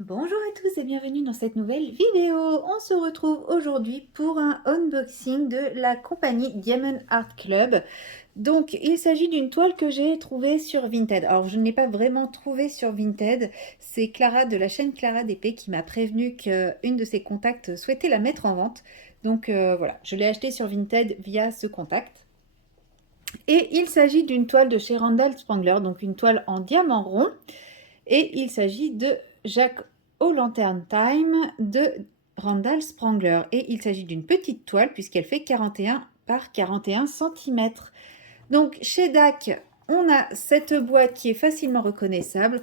Bonjour à tous et bienvenue dans cette nouvelle vidéo. On se retrouve aujourd'hui pour un unboxing de la compagnie Diamond Art Club. Donc il s'agit d'une toile que j'ai trouvée sur Vinted. Alors je ne l'ai pas vraiment trouvée sur Vinted, c'est Clara de la chaîne Clara d'Épée qui m'a prévenu qu'une de ses contacts souhaitait la mettre en vente. Donc voilà, je l'ai achetée sur Vinted via ce contact. Et il s'agit d'une toile de chez Randall Spangler, donc une toile en diamant rond. Et il s'agit de Jack O'Lantern Time de Randall Spangler. Et il s'agit d'une petite toile puisqu'elle fait 41 par 41 cm. Donc chez DAC, on a cette boîte qui est facilement reconnaissable.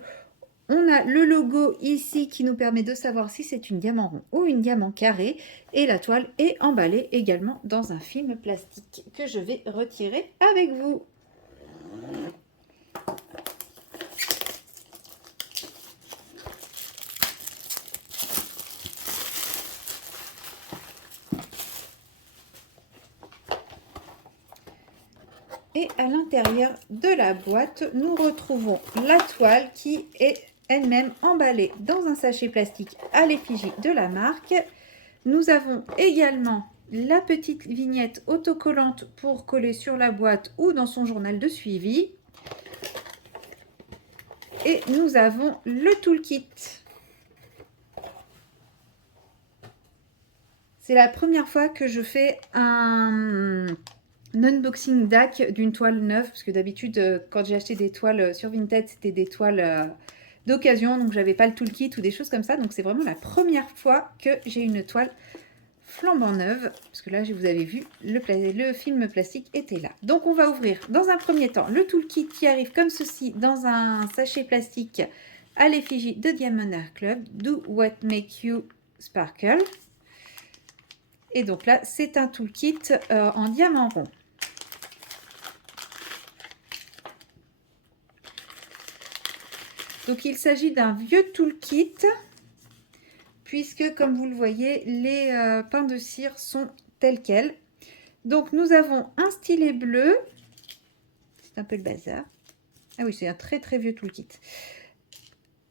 On a le logo ici qui nous permet de savoir si c'est une diamant rond ou une diamant carré. Et la toile est emballée également dans un film plastique que je vais retirer avec vous. Et à l'intérieur de la boîte, nous retrouvons la toile qui est elle-même emballée dans un sachet plastique à l'effigie de la marque. Nous avons également la petite vignette autocollante pour coller sur la boîte ou dans son journal de suivi. Et nous avons le toolkit. C'est la première fois que je fais un unboxing DAC d'une toile neuve, parce que d'habitude, quand j'ai acheté des toiles sur Vinted, c'était des toiles d'occasion, donc j'avais pas le toolkit ou des choses comme ça. Donc c'est vraiment la première fois que j'ai une toile flambant neuve, parce que là, vous avez vu, le film plastique était là. Donc on va ouvrir dans un premier temps le toolkit qui arrive comme ceci dans un sachet plastique à l'effigie de Diamond Art Club, Do What Make You Sparkle. Et donc là, c'est un toolkit en diamant rond. Donc il s'agit d'un vieux toolkit, puisque comme vous le voyez, les pins de cire sont tels quels. Donc nous avons un stylet bleu, c'est un peu le bazar. Ah oui, c'est un très très vieux toolkit.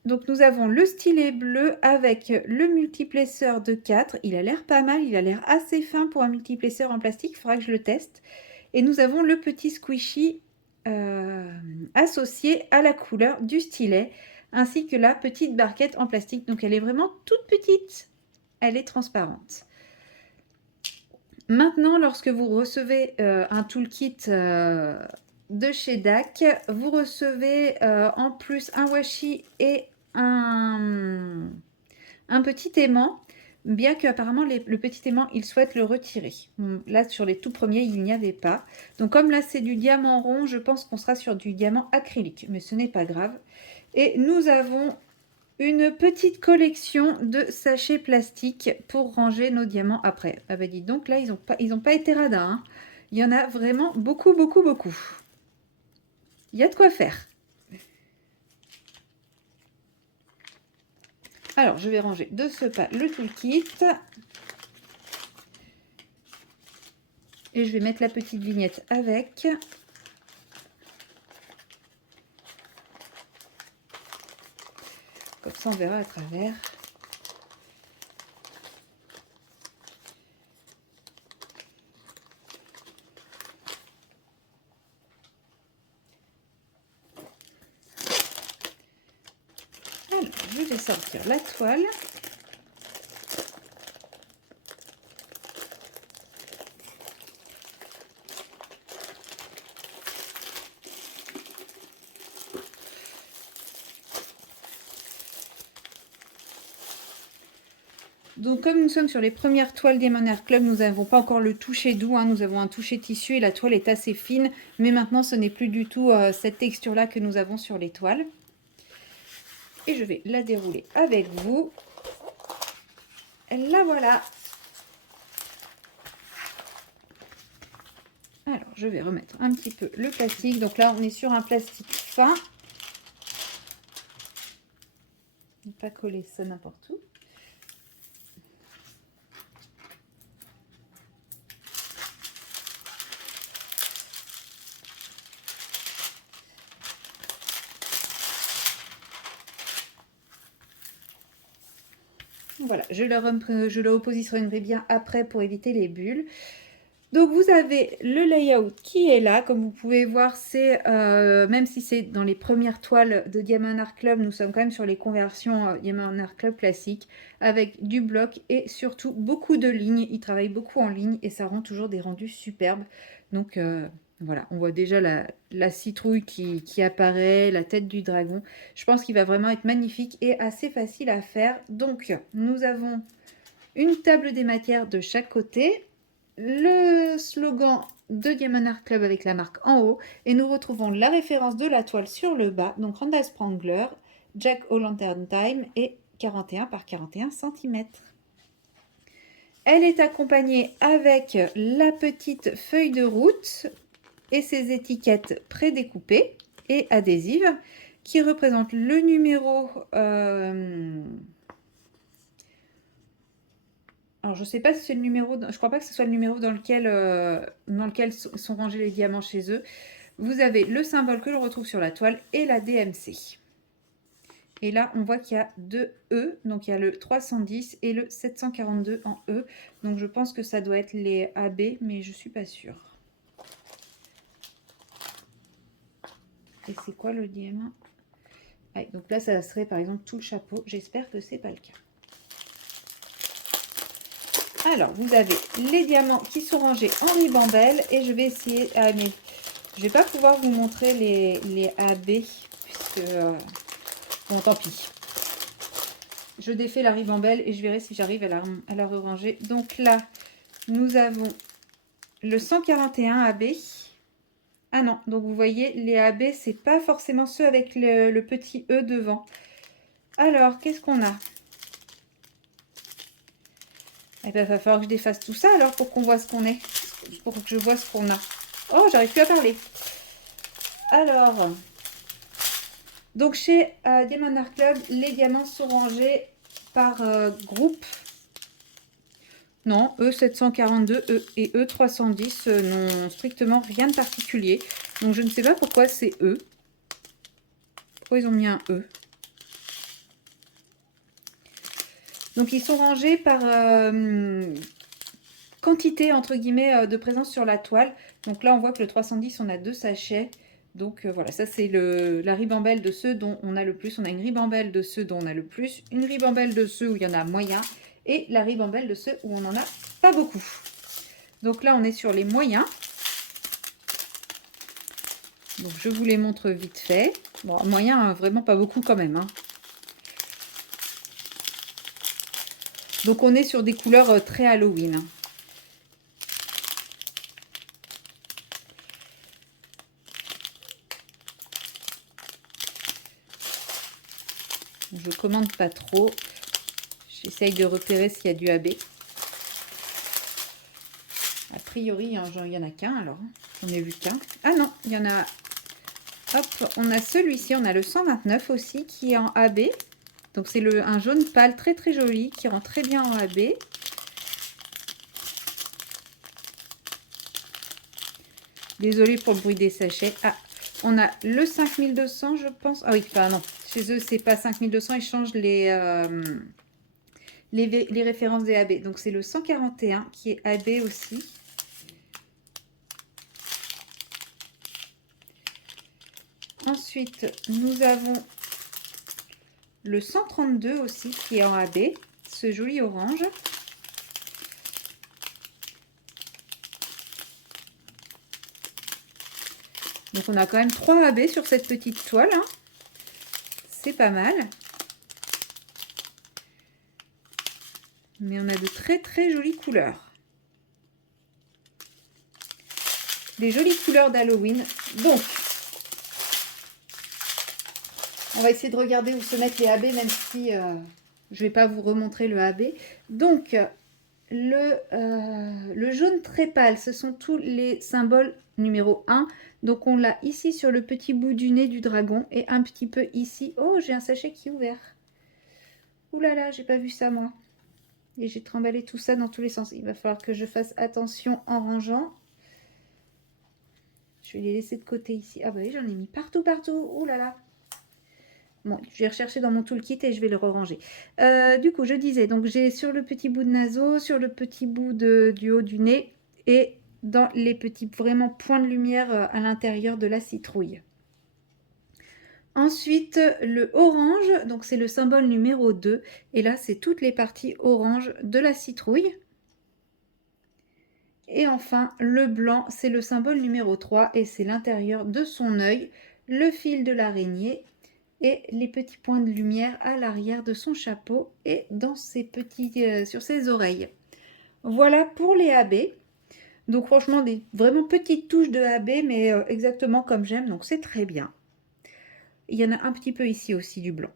Donc nous avons le stylet bleu avec le multiplesseur de 4. Il a l'air pas mal, il a l'air assez fin pour un multiplesseur en plastique, il faudra que je le teste. Et nous avons le petit squishy associé à la couleur du stylet, ainsi que la petite barquette en plastique. Donc elle est vraiment toute petite, elle est transparente. Maintenant, lorsque vous recevez un toolkit de chez DAC, vous recevez en plus un washi et un petit aimant, bien qu'apparemment le petit aimant, il souhaite le retirer. Là, sur les tout premiers, il n'y avait pas. Donc comme là, c'est du diamant rond, je pense qu'on sera sur du diamant acrylique, mais ce n'est pas grave. Et nous avons une petite collection de sachets plastiques pour ranger nos diamants après. Ah bah dites donc, là, ils ont pas été radins, hein. Il y en a vraiment beaucoup, beaucoup, beaucoup. Il y a de quoi faire. Alors, je vais ranger de ce pas le toolkit. Et je vais mettre la petite vignette avec. Comme ça, on verra à travers. Alors, je vais sortir la toile. Donc, comme nous sommes sur les premières toiles Diamond Art Club, nous n'avons pas encore le toucher doux, hein, nous avons un toucher tissu et la toile est assez fine. Mais maintenant, ce n'est plus du tout cette texture-là que nous avons sur les toiles. Et je vais la dérouler avec vous. La voilà. Alors, je vais remettre un petit peu le plastique. Donc là, on est sur un plastique fin. Ne pas coller ça n'importe où. Voilà, je le repositionnerai bien après pour éviter les bulles. Donc vous avez le layout qui est là, comme vous pouvez voir, c'est même si c'est dans les premières toiles de Diamond Art Club, nous sommes quand même sur les conversions Diamond Art Club classiques, avec du bloc et surtout beaucoup de lignes. Ils travaillent beaucoup en ligne et ça rend toujours des rendus superbes. Donc voilà, on voit déjà la citrouille qui apparaît, la tête du dragon. Je pense qu'il va vraiment être magnifique et assez facile à faire. Donc nous avons une table des matières de chaque côté, le slogan de Diamond Art Club avec la marque en haut, et nous retrouvons la référence de la toile sur le bas, donc Randall Sprangler, Jack O'Lantern Time et 41 par 41 cm. Elle est accompagnée avec la petite feuille de route et ses étiquettes prédécoupées et adhésives qui représentent le numéro... Alors, je ne sais pas si c'est le numéro, je ne crois pas que ce soit le numéro dans lequel sont rangés les diamants chez eux. Vous avez le symbole que l'on retrouve sur la toile et la DMC. Et là, on voit qu'il y a deux E, donc il y a le 310 et le 742 en E. Donc, je pense que ça doit être les AB, mais je ne suis pas sûre. Et c'est quoi le diamant? Ouais, donc là, ça serait par exemple tout le chapeau. J'espère que ce n'est pas le cas. Alors, vous avez les diamants qui sont rangés en ribambelle et je vais essayer... Ah, mais je ne vais pas pouvoir vous montrer les AB puisque... bon, tant pis. Je défais la ribambelle et je verrai si j'arrive à la ranger. Donc là, nous avons le 141 AB. Ah non, donc vous voyez, les AB, c'est pas forcément ceux avec le petit E devant. Alors, qu'est-ce qu'on a? Eh bien, il va falloir que je défasse tout ça alors pour qu'on voit ce qu'on est. Pour que je vois ce qu'on a. Oh, j'arrive plus à parler. Alors, donc chez Diamond Art Club, les diamants sont rangés par groupe. Non, E742 et E310 n'ont strictement rien de particulier. Donc je ne sais pas pourquoi c'est E. Pourquoi ils ont mis un E? Donc ils sont rangés par quantité entre guillemets de présence sur la toile. Donc là on voit que le 310 on a 2 sachets. Donc voilà, ça c'est la ribambelle de ceux dont on a le plus. On a une ribambelle de ceux dont on a le plus, une ribambelle de ceux où il y en a moyen et la ribambelle de ceux où on n'en a pas beaucoup. Donc là on est sur les moyens. Donc je vous les montre vite fait. Bon, moyen, vraiment pas beaucoup quand même, hein. Donc on est sur des couleurs très Halloween. Je commande pas trop. J'essaye de repérer s'il y a du AB. A priori, il n'y en a qu'un alors. J'en ai vu qu'un. Ah non, il y en a... Hop, on a celui-ci, on a le 129 aussi qui est en AB. Donc c'est un jaune pâle très très joli qui rend très bien en AB. Désolée pour le bruit des sachets. Ah, on a le 5200 je pense. Ah oui, enfin non. Chez eux, c'est pas 5200, ils changent les références des AB. Donc c'est le 141 qui est AB aussi. Ensuite, nous avons le 132 aussi qui est en AB, ce joli orange. Donc on a quand même 3 AB sur cette petite toile, hein. C'est pas mal. Mais on a de très très jolies couleurs. Des jolies couleurs d'Halloween. Donc, on va essayer de regarder où se mettent les AB, même si je ne vais pas vous remontrer le AB. Donc, le jaune très pâle, ce sont tous les symboles numéro 1. Donc, on l'a ici sur le petit bout du nez du dragon et un petit peu ici. Oh, j'ai un sachet qui est ouvert. Ouh là là, j'ai pas vu ça moi. Et j'ai trimballé tout ça dans tous les sens. Il va falloir que je fasse attention en rangeant. Je vais les laisser de côté ici. Ah bah oui, j'en ai mis partout, partout. Ouh là là. Bon, je vais rechercher dans mon toolkit et je vais le ranger. Du coup, je disais, donc j'ai sur le petit bout de naseau, sur le petit bout du haut du nez et dans les petits vraiment points de lumière à l'intérieur de la citrouille. Ensuite, le orange, donc c'est le symbole numéro 2. Et là, c'est toutes les parties orange de la citrouille. Et enfin, le blanc, c'est le symbole numéro 3 et c'est l'intérieur de son œil, le fil de l'araignée et les petits points de lumière à l'arrière de son chapeau et dans ses sur ses oreilles. Voilà pour les AB. Donc franchement, des vraiment petites touches de AB, mais exactement comme j'aime, donc c'est très bien. Il y en a un petit peu ici aussi du blanc.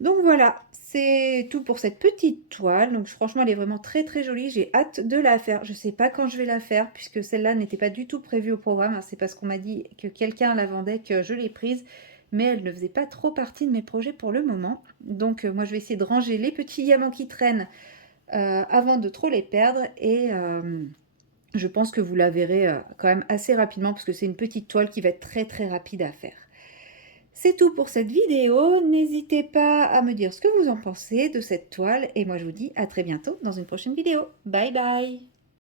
Donc voilà, c'est tout pour cette petite toile. Donc franchement, elle est vraiment très très jolie. J'ai hâte de la faire. Je ne sais pas quand je vais la faire puisque celle-là n'était pas du tout prévue au programme. C'est parce qu'on m'a dit que quelqu'un la vendait que je l'ai prise. Mais elle ne faisait pas trop partie de mes projets pour le moment. Donc moi, je vais essayer de ranger les petits diamants qui traînent avant de trop les perdre. Et je pense que vous la verrez quand même assez rapidement parce que c'est une petite toile qui va être très très rapide à faire. C'est tout pour cette vidéo, n'hésitez pas à me dire ce que vous en pensez de cette toile et moi je vous dis à très bientôt dans une prochaine vidéo. Bye bye!